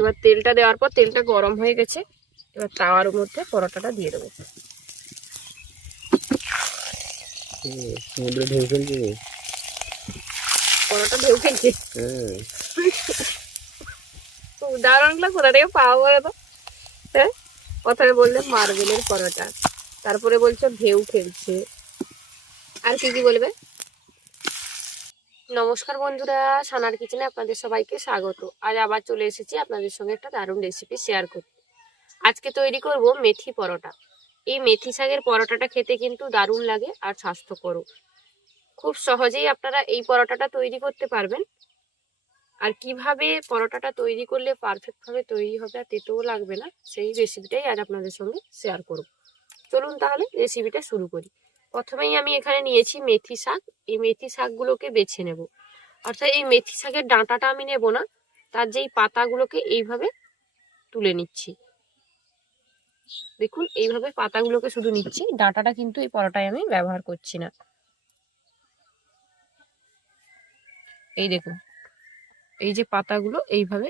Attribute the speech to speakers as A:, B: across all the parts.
A: এবার তেলটা দেওয়ার পর তেলটা গরম হয়ে গেছে এবার তাওয়ার মধ্যে পরোটাটা দিয়ে দেবো।
B: সমুদ্রে ঢেউ খেলছে
A: পরোটা ঢেউ খেলছে উদাহরণগুলো কোথা থেকে পাওয়া বলে তো? হ্যাঁ? প্রথমে বললে মার্বেলের পরোটা তারপরে বলছো ঢেউ খেলছে। আর কি কি বলবে? নমস্কার বন্ধুরা, সানার কিচেনে আপনাদের সবাইকে স্বাগত। আজ আবার চলে এসেছি আপনাদের সঙ্গে একটা দারুণ রেসিপি শেয়ার করতে। আজকে তৈরি করব মেথি পরোটা। এই মেথি শাকের পরোটাটা খেতে কিন্তু দারুণ লাগে আর স্বাস্থ্যকরও। খুব সহজেই আপনারা এই পরোটাটা তৈরি করতে পারবেন। আর কীভাবে পরোটাটা তৈরি করলে পারফেক্টভাবে তৈরি হবে আর তেতেও লাগবে না, সেই রেসিপিটাই আজ আপনাদের সঙ্গে শেয়ার করব। চলুন তাহলে রেসিপিটা শুরু করি। প্রথমেই আমি এখানে নিয়েছি মেথি শাক। এই মেথি শাকগুলোকে বেছে নেব। অর্থাৎ এই মেথি শাকের ডাঁটাটা আমি নেব না। তার যেই পাতাগুলোকে এইভাবে তুলে নিচ্ছি। দেখুন, এইভাবে পাতাগুলোকে শুধু নিচ্ছি। ডাঁটাটা কিন্তু এই পরোটায় আমি ব্যবহার করছি না। এই দেখুন, এই যে পাতাগুলো এইভাবে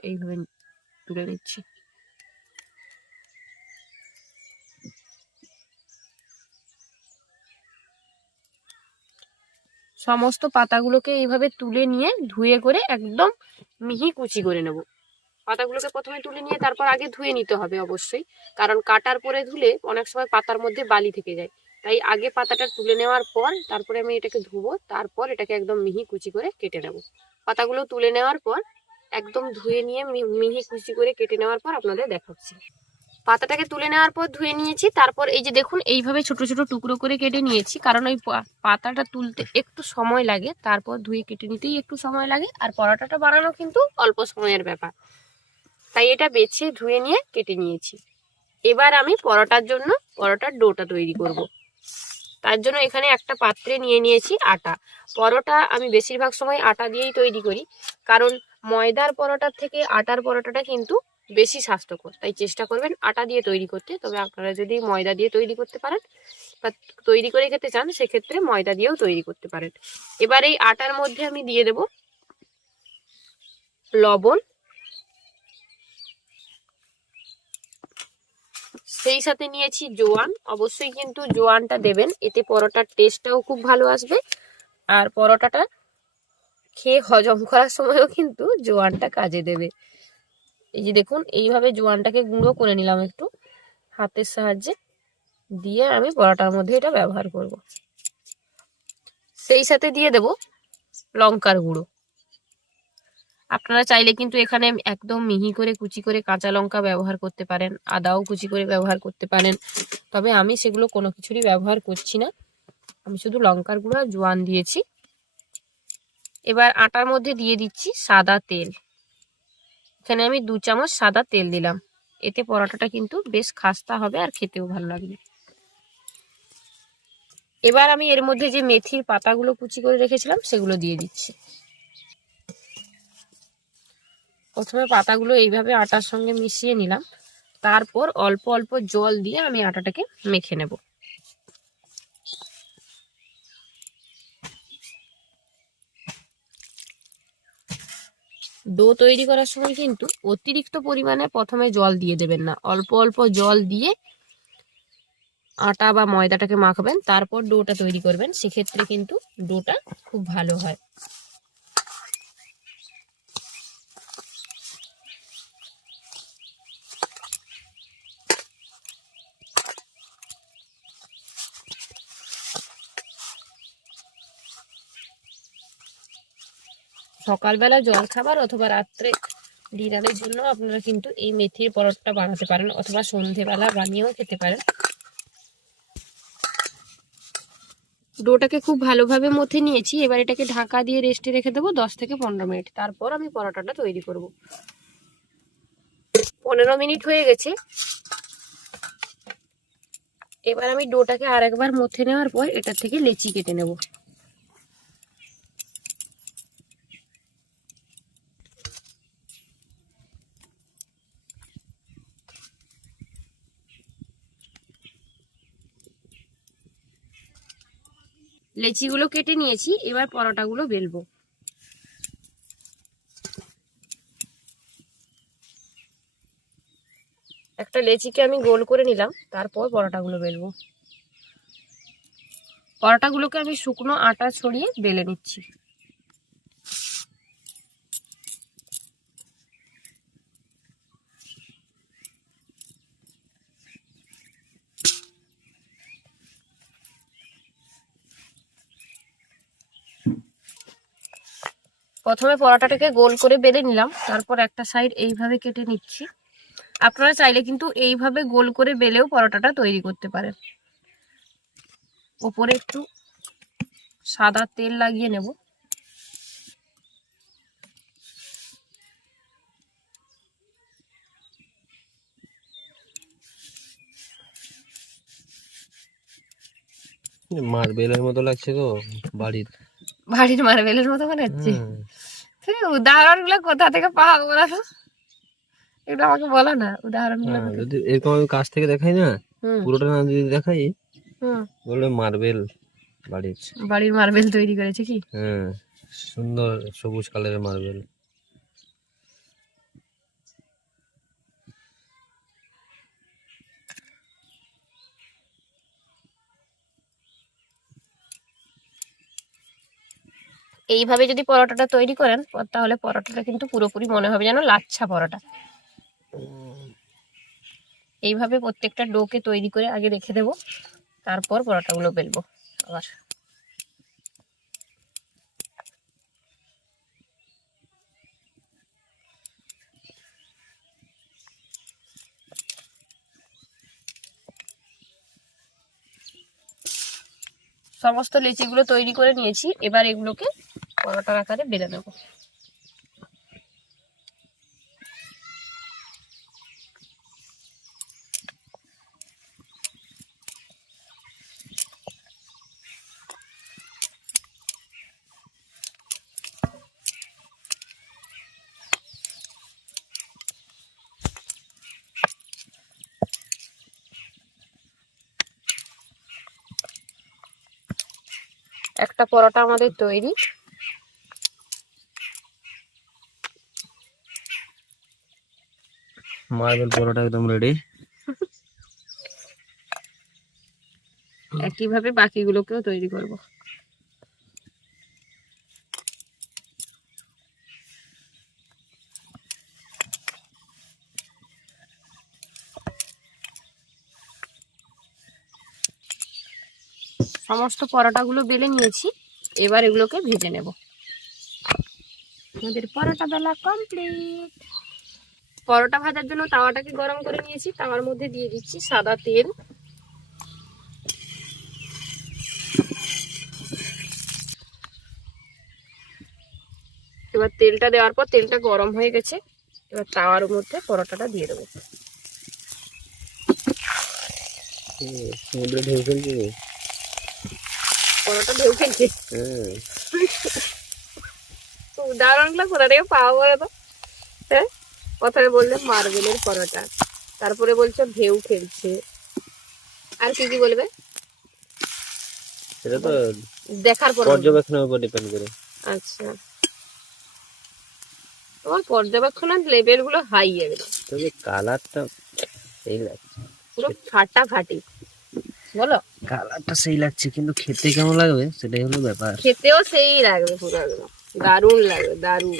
A: এইভাবে তুলে নিচ্ছি। সমস্ত পাতাগুলোকে এইভাবে তুলে নিয়ে ধুয়ে করে একদম মিহি কুচি করে নেব। পাতাগুলোকে প্রথমে তুলে নিয়ে তারপর আগে ধুয়ে নিতে হবে অবশ্যই, কারণ কাটার পরে ধুলে অনেক সময় পাতার মধ্যে বালি থেকে যায়। তাই আগে পাতাটা তুলে নেওয়ার পর তারপরে আমি এটাকে ধুবো, তারপর এটাকে একদম মিহি কুচি করে কেটে নেব। পাতাগুলো তুলে নেওয়ার পর একদম ধুয়ে নিয়ে মিহি কুচি করে কেটে নেওয়ার পর আপনাদের দেখাচ্ছি। পাতাটাকে তুলে নেওয়ার পর ধুয়ে নিয়েছি। তারপর এই যে দেখুন, এইভাবে ছোট ছোট টুকরো করে কেটে নিয়েছি। কারণ ওই পাতাটা তুলতে একটু সময় লাগে। তারপর ধুয়ে কেটে নিতেই একটু সময় লাগে। আর পরোটাটা বানানো কিন্তু অল্প সময়ের ব্যাপার। তাই এটা বেছে ধুয়ে নিয়ে কেটে নিয়েছি। এবার আমি পরোটার জন্য পরোটার ডোটা তৈরি করব। তার জন্য এখানে একটা পাত্রে নিয়ে নিয়েছি আটা। পরোটা আমি বেশিরভাগ সময় আটা দিয়েই তৈরি করি। কারণ ময়দার পরোটার থেকে আটার পরোটাটা কিন্তু বেশি স্বাস্থ্যকর। তাই চেষ্টা করবেন আটা দিয়ে তৈরি করতে। তবে আপনারা যদি ময়দা দিয়ে তৈরি করতে পারেন বা তৈরি করে খেতে চান, সেক্ষেত্রে ময়দা দিয়েও তৈরি করতে পারেন। এবার এই আটার মধ্যে আমি দিয়ে দেব লবণ। সেই সাথে নিয়েছি জোয়ান। অবশ্যই কিন্তু জোয়ানটা দেবেন। এতে পরোটার টেস্টটাও খুব ভালো আসবে। আর পরোটাটা খেয়ে হজম করার সময়ও কিন্তু জোয়ানটা কাজে দেবে। এই যে দেখুন, এইভাবে জোয়ানটাকে গুঁড়ো করে নিলাম একটু হাতের সাহায্যে দিয়ে আমি বড়াটার মধ্যে এটা ব্যবহার করব। সেই সাথে দিয়ে দেব লঙ্কার গুঁড়ো। আপনারা চাইলে কিন্তু এখানে একদম মিহি করে কুচি করে কাঁচা লঙ্কা ব্যবহার করতে পারেন, আদাও কুচি করে ব্যবহার করতে পারেন। তবে আমি সেগুলো কোনো কিছুরই ব্যবহার করছি না। আমি শুধু লঙ্কার গুঁড়ো জোয়ান দিয়েছি। এবার আটার মধ্যে দিয়ে দিচ্ছি সাদা তেল। এখানে আমি দু চামচ সাদা তেল দিলাম। এতে পরোটাটা কিন্তু বেশ খাস্তা হবে আর খেতেও ভালো লাগবে। এবার আমি এর মধ্যে যে মেথির পাতাগুলো কুচি করে রেখেছিলাম, সেগুলো দিয়ে দিচ্ছি। প্রথমে পাতাগুলো এইভাবে আটার সঙ্গে মিশিয়ে নিলাম। তারপর অল্প অল্প জল দিয়ে আমি আটাটাকে মেখে নেব। ডো তৈরি করার সময় কিন্তু অতিরিক্ত পরিমাণে প্রথমে জল দিয়ে দেবেন না। অল্প অল্প জল দিয়ে আটা বা ময়দাটাকে মাখবেন, তারপর ডোটা তৈরি করবেন। সেক্ষেত্রে কিন্তু ডোটা খুব ভালো হয়। সকালবেলা জল খাবার অথবা রাত্রে ডিনারের জন্য আপনারা কিন্তু এই মেথির পরোটা বানাতে পারেন অথবা সন্ধেবেলা বানিয়েও খেতে পারেন। ডোটাকে খুব ভালোভাবে মথে নিয়েছি, এবার এটাকে ঢাকা দিয়ে রেস্টে রেখে দেবো দশ থেকে পনেরো মিনিট। তারপর আমি পরোটাটা তৈরি করব। পনেরো মিনিট হয়ে গেছে। এবার আমি ডোটাকে আরেকবার মথে নেওয়ার পর এটা থেকে লেচি কেটে নেব। লেচিগুলো কেটে নিয়েছি, এবার পরোটাগুলো বেলবো। একটা লেচিকে আমি গোল করে নিলাম, তারপর পরোটাগুলো বেলবো। পরোটাগুলোকে আমি শুকনো আটা ছড়িয়ে বেলে নিচ্ছি। প্রথমে পরোটাটাকে গোল করে বেলে নিলাম, তারপর একটা সাইড এইভাবে কেটে নিচ্ছি। আপনারা চাইলে কিন্তু এইভাবে গোল করে বেলেও পরোটাটা তৈরি করতে পারেন। ওপরে একটু সাদা তেল লাগিয়ে নেব।
B: মার্বেলের মতো লাগছে তো বাড়ির।
A: বাড়ির মার্বেলের মতো মনে হচ্ছে তুমি উদাহরণগুলো কোথা থেকে পাওয়া বলো? তো এগুলো আমাকে বলো না
B: উদাহরণগুলো যদি এরকম আমি কাছ থেকে দেখাই না পুরোটা না যদি দেখাই
A: বলে
B: বলবে মার্বেল বাড়ির।
A: বাড়ির মার্বেল তৈরি করেছে কি?
B: হ্যাঁ সুন্দর সবুজ কালারের মার্বেল।
A: এইভাবে যদি পরোটাটা তৈরি করেন, তাহলে পরোটাটা কিন্তু পুরোপুরি মনে হবে যেন লাচ্ছা পরোটা। এইভাবে প্রত্যেকটা ডোকে তৈরি করে আগে রেখে দেব, তারপর পরোটাগুলো বেলবো আবার। সমস্ত লিচিগুলো তৈরি করে নিয়েছি, এবার এগুলোকে পরোটার আকারে বেলে নেব। একটা পরোটা আমাদের তৈরি।
B: মার্বেল পরোটা একদম রেডি
A: একইভাবে বাকিগুলোকেও তৈরি করব। সমস্ত পরোটাগুলো বেলে নিয়েছি, এবার এগুলোকে ভেজে নেব। আমাদের পরোটা বেলা কমপ্লিট পরোটা ভাজার জন্য তাওয়াটাকে গরম করে নিয়েছি। তাওয়ার মধ্যে দিয়ে দিচ্ছি সাদা তেল। এবার তেলটা দেওয়ার পর তেলটা গরম হয়ে গেছে। এবার তাওয়ার মধ্যে পরোটাটা দিয়ে দেবো।
B: সমুদ্রে ঢেউ খেলছে
A: পরোটা ঢেউ খেলছে
B: হ্যাঁ।
A: উদাহরণগুলো কোথা থেকে পাওয়া হ্যাঁ? প্রথমে বললে মার্বেলের পরোটা। তারপরে বলছো ঢেউ খেলছে। আর কি কি বলবে?
B: সেটা তো
A: দেখার পর
B: পর্যবেক্ষণের উপর ডিপেন্ড করে।
A: আচ্ছা। তোমার পর্যবেক্ষণের লেভেলগুলো হাই একদম
B: তবে কালারটা সেই লাগছে।
A: পুরো ফাটাফাটি। বলো।
B: কালারটা সেই লাগছে কিন্তু খেতে কেমন লাগবে? সেটাই হলো ব্যাপার।
A: খেতেও সেই লাগবে পুরো একদম। দারুণ লাগবে দারুণ।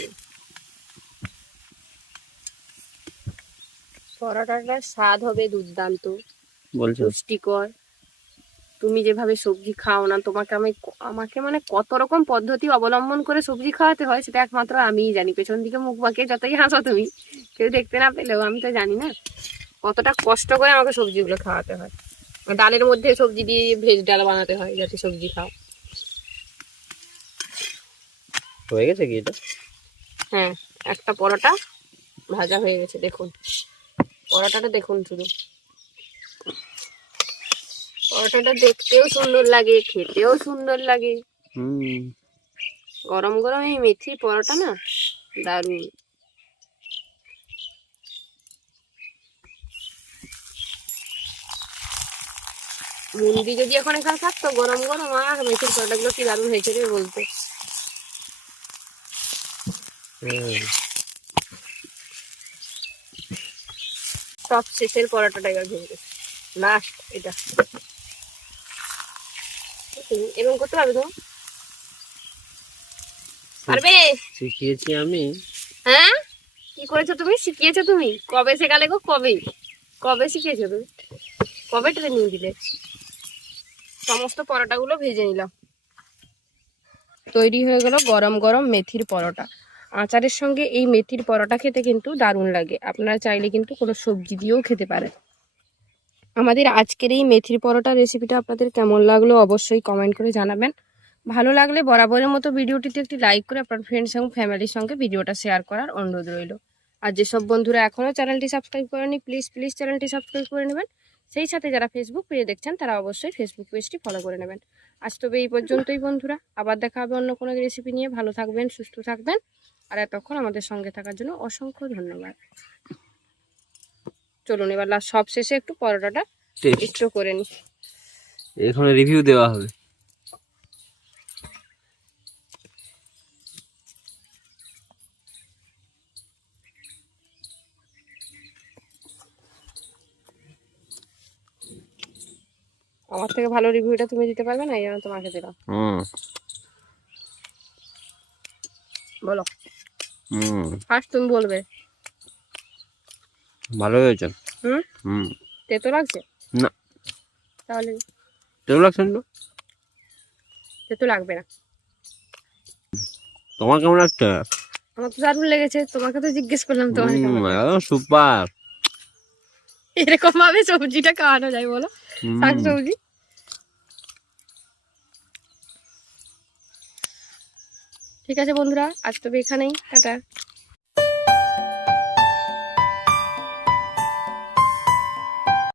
A: পরোটাটার স্বাদ হবে দুর্দান্ত
B: বলছো?
A: পুষ্টিকর। তুমি যেভাবে সবজি খাও না তোমাকে আমি আমাকে মানে কত রকম পদ্ধতি অবলম্বন করে সবজি খাওয়াতে হয় সেটা একমাত্র আমিই জানি। পেছন দিকে মুখ বাঁকিয়ে যতই হাসো তুমি কেউ দেখতে না পেলেও আমি তো জানি না কতটা কষ্ট করে আমাকে সবজিগুলো খাওয়াতে হয়। ডালের মধ্যে সবজি দিয়ে ভেজ ডাল বানাতে হয় যাতে সবজি খাও।
B: হয়ে গেছে কি এটা?
A: হ্যাঁ একটা পরোটা ভাজা হয়ে গেছে দেখুন। পরোটাটা দেখুন শুধু। পরোটাটা দেখতেও সুন্দর লাগে খেতেও সুন্দর লাগে। গরম গরম এই মেথি পরোটা না দারুণ। মুন্দি যদি এখন এখানে থাকতো গরম গরম আর মেথির পরোটাগুলো কি দারুণ হয়েছে রে বলতে।
B: হুম।
A: সব শেষের পরোটাটা এবার ভেঙে লাস্ট এটা। এবং করতে পারবে তো? পারবে?
B: শিখিয়েছি আমি।
A: হ্যাঁ? কি করেছ তুমি? শিখিয়েছো তুমি? কবে শেখালে গো? কবে? কবে শিখিয়েছো তুমি? কবে ট্রেনিং দিলে? সমস্ত পরোটাগুলো ভেজে নিলাম। তৈরি হয়ে গেল গরম গরম মেথির পরোটা। আচারের সঙ্গে এই মেথির পরোটা খেতে কিন্তু দারুণ লাগে। আপনারা চাইলে কিন্তু কোনো সবজি দিয়েও খেতে পারেন। আমাদের আজকের এই মেথির পরোটা রেসিপিটা আপনাদের কেমন লাগল অবশ্যই কমেন্ট করে জানাবেন। ভালো লাগলে বরাবরের মতো ভিডিওটিতে একটি লাইক করে আপনার ফ্রেন্ডস এবং ফ্যামিলির সঙ্গে ভিডিওটা শেয়ার করার অনুরোধ রইল। আর যেসব বন্ধুরা এখনও চ্যানেলটি সাবস্ক্রাইব করেনি প্লিজ প্লিজ চ্যানেলটি সাবস্ক্রাইব করে নেবেন। সেই সাথে যারা ফেসবুক পেজে দেখছেন, তারা অবশ্যই ফেসবুক পেজটি ফলো করে নেবেন। আজ তবে এই পর্যন্তই বন্ধুরা, আবার দেখা হবে অন্য কোনো রেসিপি নিয়ে। ভালো থাকবেন, সুস্থ থাকবেন। আর এতক্ষণ আমাদের সঙ্গে থাকার জন্য অসংখ্য ধন্যবাদ। চলুন এবার last সব শেষে একটু পরোটাটা
B: টেস্ট
A: একটু করে নিই।
B: এখানে রিভিউ দেওয়া হবে।
A: আমার থেকে ভালো রিভিউটা তুমি দিতে পারবে না এই জন্য তোমাকে দিলাম।
B: হুম।
A: বলো।
B: হুম।
A: ফার্স্ট তুমি বলবে।
B: ভালো হয়েছে।
A: হুম?
B: হুম।
A: তেতো লাগছে?
B: না।
A: তাহলে
B: কেমন লাগছে না?
A: তেতো লাগবে না।
B: তোমার কেমন লাগছে?
A: আমার তো দারুণ লেগেছে তোমাকে তো জিজ্ঞেস করলাম তোমার
B: সুপার
A: এরকম ভাবে সবজিটা খাওয়ানো যায় বলো? শাক সবজি ঠিক আছে বন্ধুরা আজ তবে এখানেই টাটা।